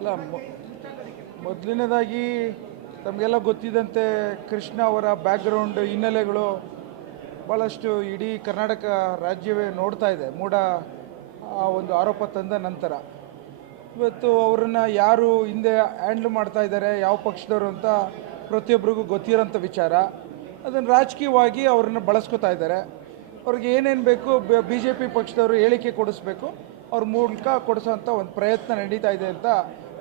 ಇಲ್ಲ ಮೊದಲನೇದಾಗಿ ತಮಗೆಲ್ಲ ಗೊತ್ತಿದ್ದಂತೆ ಕೃಷ್ಣ ಅವರ ಬ್ಯಾಕ್ಗ್ರೌಂಡ್ ಹಿನ್ನೆಲೆಗಳು ಭಾಳಷ್ಟು ಇಡೀ ಕರ್ನಾಟಕ ರಾಜ್ಯವೇ ನೋಡ್ತಾ ಇದೆ, ಮೂಡ ಆ ಒಂದು ಆರೋಪ ತಂದ ನಂತರ. ಇವತ್ತು ಅವರನ್ನು ಯಾರು ಹಿಂದೆ ಹ್ಯಾಂಡ್ಲ್ ಮಾಡ್ತಾ ಇದ್ದಾರೆ, ಯಾವ ಪಕ್ಷದವರು ಅಂತ ಪ್ರತಿಯೊಬ್ಬರಿಗೂ ಗೊತ್ತಿರೋಂಥ ವಿಚಾರ. ಅದನ್ನು ರಾಜಕೀಯವಾಗಿ ಅವ್ರನ್ನ ಬಳಸ್ಕೊತಾ ಇದ್ದಾರೆ. ಅವ್ರಿಗೆ ಏನೇನು ಬೇಕು ಬಿ ಜೆ ಪಿ ಪಕ್ಷದವರು ಹೇಳಿಕೆ ಕೊಡಿಸ್ಬೇಕು, ಅವ್ರ ಮೂಲಕ ಕೊಡಿಸೋಂಥ ಒಂದು ಪ್ರಯತ್ನ ನಡೀತಾ ಇದೆ ಅಂತ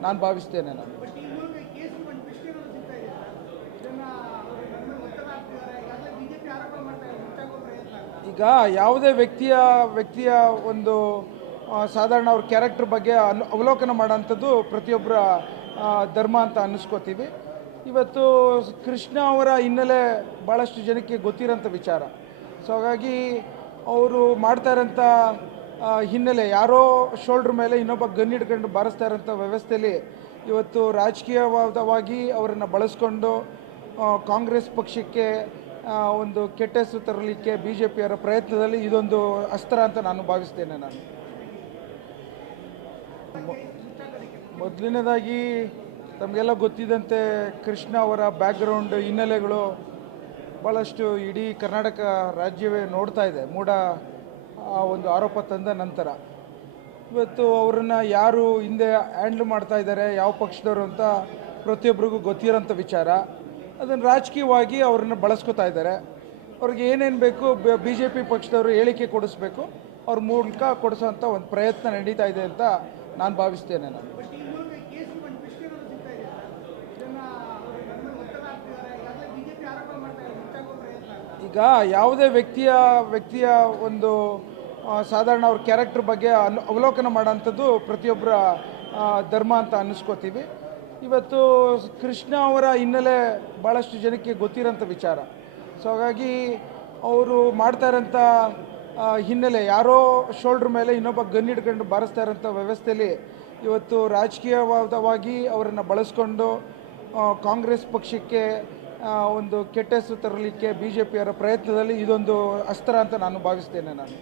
ನಾನು ಭಾವಿಸ್ತೇನೆ ನಾನು. ಈಗ ಯಾವುದೇ ವ್ಯಕ್ತಿಯ ವ್ಯಕ್ತಿಯ ಒಂದು ಸಾಧಾರಣ ಅವ್ರ ಕ್ಯಾರೆಕ್ಟರ್ ಬಗ್ಗೆ ಅನ್ ಅವಲೋಕನ ಮಾಡೋಂಥದ್ದು ಪ್ರತಿಯೊಬ್ಬರ ಧರ್ಮ ಅಂತ ಅನ್ನಿಸ್ಕೋತೀವಿ. ಇವತ್ತು ಕೃಷ್ಣ ಅವರ ಹಿನ್ನೆಲೆ ಭಾಳಷ್ಟು ಜನಕ್ಕೆ ಗೊತ್ತಿರೋಂಥ ವಿಚಾರ. ಸೊ ಹಾಗಾಗಿ ಅವರು ಮಾಡ್ತಾ ಇರೋಂಥ ಹಿನ್ನೆಲೆ ಯಾರೋ ಶೋಲ್ಡ್ರ್ ಮೇಲೆ ಇನ್ನೊಬ್ಬ ಗನ್ ಹಿಡ್ಕೊಂಡು ಬಾರಿಸ್ತಾ ಇರೋಂಥ ವ್ಯವಸ್ಥೆಯಲ್ಲಿ ಇವತ್ತು ರಾಜಕೀಯವಾದವಾಗಿ ಅವರನ್ನು ಬಳಸ್ಕೊಂಡು ಕಾಂಗ್ರೆಸ್ ಪಕ್ಷಕ್ಕೆ ಒಂದು ಕೆಟ್ಟ ಹೆಸರು ತರಲಿಕ್ಕೆ ಬಿ ಜೆ ಪಿಯವರ ಪ್ರಯತ್ನದಲ್ಲಿ ಇದೊಂದು ಅಸ್ತ್ರ ಅಂತ ನಾನು ಭಾವಿಸ್ತೇನೆ ನಾನು. ಮೊದಲನೇದಾಗಿ ತಮಗೆಲ್ಲ ಗೊತ್ತಿದ್ದಂತೆ ಕೃಷ್ಣ ಅವರ ಬ್ಯಾಕ್ಗ್ರೌಂಡ್ ಹಿನ್ನೆಲೆಗಳು ಭಾಳಷ್ಟು ಇಡೀ ಕರ್ನಾಟಕ ರಾಜ್ಯವೇ ನೋಡ್ತಾ ಇದೆ. ಮೂಢ ಆ ಒಂದು ಆರೋಪ ತಂದ ನಂತರ ಇವತ್ತು ಅವರನ್ನು ಯಾರು ಹಿಂದೆ ಹ್ಯಾಂಡ್ಲ್ ಮಾಡ್ತಾ ಇದ್ದಾರೆ, ಯಾವ ಪಕ್ಷದವರು ಅಂತ ಪ್ರತಿಯೊಬ್ಬರಿಗೂ ಗೊತ್ತಿರೋಂಥ ವಿಚಾರ. ಅದನ್ನು ರಾಜಕೀಯವಾಗಿ ಅವ್ರನ್ನ ಬಳಸ್ಕೊತಾ ಇದ್ದಾರೆ. ಅವ್ರಿಗೆ ಏನೇನು ಬೇಕು, ಬಿ ಜೆ ಪಿ ಪಕ್ಷದವರು ಹೇಳಿಕೆ ಕೊಡಿಸ್ಬೇಕು, ಅವ್ರ ಮೂಲಕ ಕೊಡಿಸೋಂಥ ಒಂದು ಪ್ರಯತ್ನ ನಡೀತಾ ಇದೆ ಅಂತ ನಾನು ಭಾವಿಸ್ತೇನೆ ನಾನು. ಈಗ ಯಾವುದೇ ವ್ಯಕ್ತಿಯ ವ್ಯಕ್ತಿಯ ಒಂದು ಸಾಧಾರಣ ಅವ್ರ ಕ್ಯಾರೆಕ್ಟರ್ ಬಗ್ಗೆ ಅನು, ಅವಲೋಕನ ಮಾಡೋಂಥದ್ದು ಪ್ರತಿಯೊಬ್ಬರ ಧರ್ಮ ಅಂತ ಅನ್ನಿಸ್ಕೋತೀವಿ. ಇವತ್ತು ಕೃಷ್ಣ ಅವರ ಹಿನ್ನೆಲೆ ಭಾಳಷ್ಟು ಜನಕ್ಕೆ ಗೊತ್ತಿರೋಂಥ ವಿಚಾರ. ಸೊ ಹಾಗಾಗಿ ಅವರು ಮಾಡ್ತಾ ಇರೋಂಥ ಹಿನ್ನೆಲೆ, ಯಾರೋ ಶೋಲ್ಡ್ರ್ ಮೇಲೆ ಇನ್ನೊಬ್ಬ ಗನ್ ಹಿಡ್ಕೊಂಡು ಬಾರಿಸ್ತಾ ಇರೋಂಥ ವ್ಯವಸ್ಥೆಯಲ್ಲಿ ಇವತ್ತು ರಾಜಕೀಯವಾದವಾಗಿ ಅವರನ್ನು ಬಳಸ್ಕೊಂಡು ಕಾಂಗ್ರೆಸ್ ಪಕ್ಷಕ್ಕೆ ಒಂದು ಕೆಟ್ಟ ಹೆಸರು ತರಲಿಕ್ಕೆ ಬಿ ಜೆ ಪಿಯವರ ಪ್ರಯತ್ನದಲ್ಲಿ ಇದೊಂದು ಅಸ್ತ್ರ ಅಂತ ನಾನು ಭಾವಿಸ್ತೇನೆ ನಾನು.